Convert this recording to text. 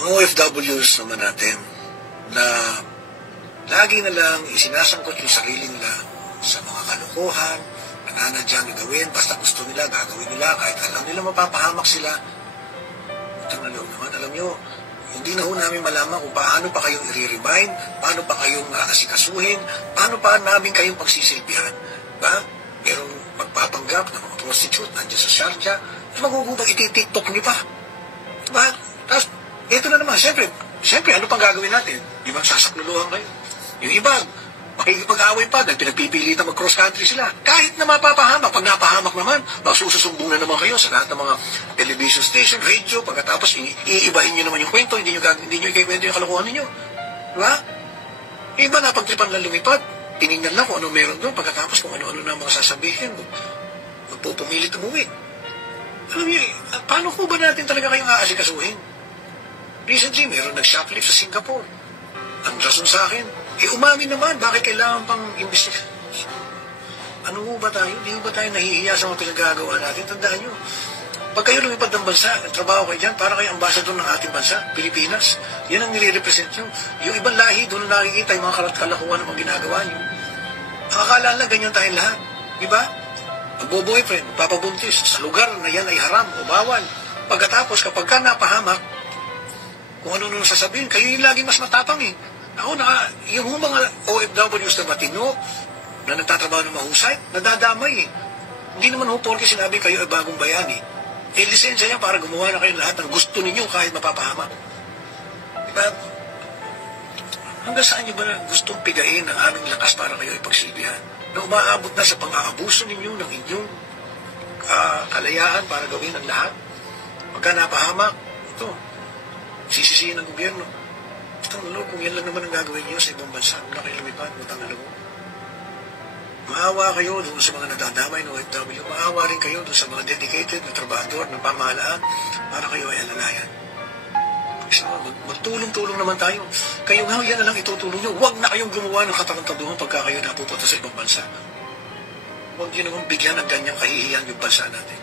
Mga OFWs naman natin na lagi na lang isinasangkot yung sarili nila sa mga kalokohan, nananadyang gawin, basta gusto nila, gagawin nila, kahit alam nila mapapahamak sila. Utang na loob naman, alam nyo, hindi na ho namin malaman kung paano pa kayong i-remind, paano pa kayong asikasuhin, paano pa namin kayong pagsisilbihan. Ba? Merong magpapanggap ng mga prostitute, nandiyan sa Sharjah, magugubang iti-tiktok niyo pa. Ba? Tapos, ito na naman, siyempre, ano pang gagawin natin? Di ba, sasakluluhan kayo? Yung iba, makikipag-away pa dahil pinagpipilitan mag-cross country sila. Kahit na mapapahamak, pag napahamak naman, magsususumbong na naman kayo sa lahat ng mga television station, radio, pagkatapos iibahin nyo naman yung kwento, hindi nyo ikikwento yung kalokohan ninyo. Diba? Iba na pagtripan lang lumipad, tinignan lang kung ano meron doon, pagkatapos kung ano-ano na mga sasabihin, magpupumilit umuwi. Alam nyo, paano ko ba natin talaga kayong aasikasuhin? Recently, meron nag-shoplift sa Singapore. Ang rason sa akin, umamin naman, bakit kailangan pang imbestiga? Ano ba tayo? Hindi ba tayo nahihiya sa mga pinagagawa natin? Tandaan nyo, pag kayo lumipad ng bansa, nagtrabaho kayo dyan, para kayo ambassador ng ating bansa, Pilipinas. Yan ang nire-represent nyo. Yung ibang lahi, doon na nakikita yung mga kalakuhan ng mga ginagawa nyo. Akala lang, ganyan tayong lahat. Diba? Magbo-boyfriend, papabuntis, sa lugar na yan ay haram o bawal. Pagkatapos, kapag ka napahamak, kung ano nung sasabihin, kayo yung lagi mas matapang eh. Ako yung mga OFWs na matino, na nagtatrabaho ng mahusay, nadadamay eh. Hindi naman ho porke sinabi kayo ay bagong bayani. Lisensya yan para gumawa na kayo lahat ng gusto ninyo kahit mapapahamak. Diba? Hanggang saan nyo ba na gustong pigain ang aming lakas para kayo ipagsilbihan? Na umaabot na sa pang-aabuso ninyo ng inyong kalayaan para gawin ang lahat? Pagka napahamak, ito, sisisihin ng gobyerno. Utang na loob, kung yan lang naman ang gagawin niyo sa ibang bansa, wala kayo lumipad, utang na loob. Maawa kayo doon sa mga nadadamay ng OFW. Maawa rin kayo doon sa mga dedicated na trabahador ng pamahalaan para kayo ay alalayan. So, magtulong-tulong naman tayo. Kayo nga, yan na lang itutulong nyo. Huwag na kayong gumawa ng katarantaduhan pagka kayo napupunta sa ibang bansa. Huwag nyo naman bigyan ng ganyang kahihiyan yung bansa natin.